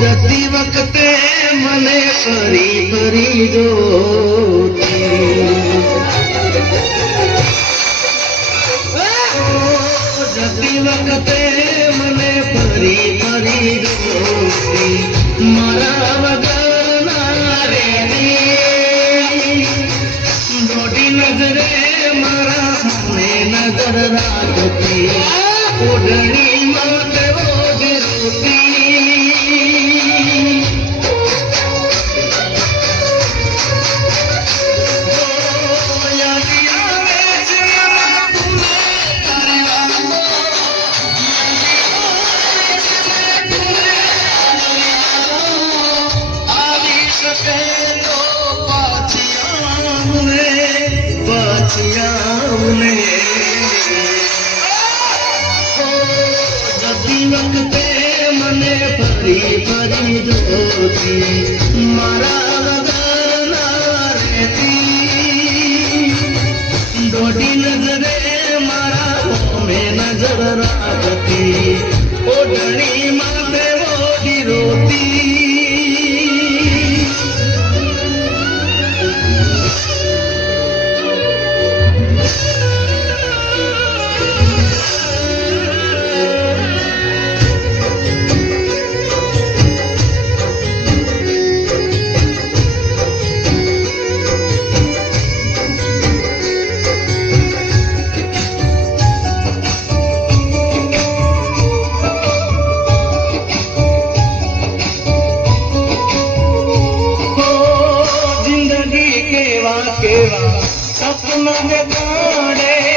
જતી વખતે મને ફરી ફરી જોતી, જતી વખતે મને ફરી ફરી જોતી, મારા વગર ના રેતી, દોઢી નજરે મારા સામે નજર રાખતી, ઓઢણી માટે ઓઢી રોતી. જતી વખતે મને ફરી ફરી જોતી, મારા વગર ના રહેતી, દોઢી નજરે મારા હોમે નજર રાખતી, ઓઢણી માટે ઓઢી રોતી. કેવા સપના કાઢે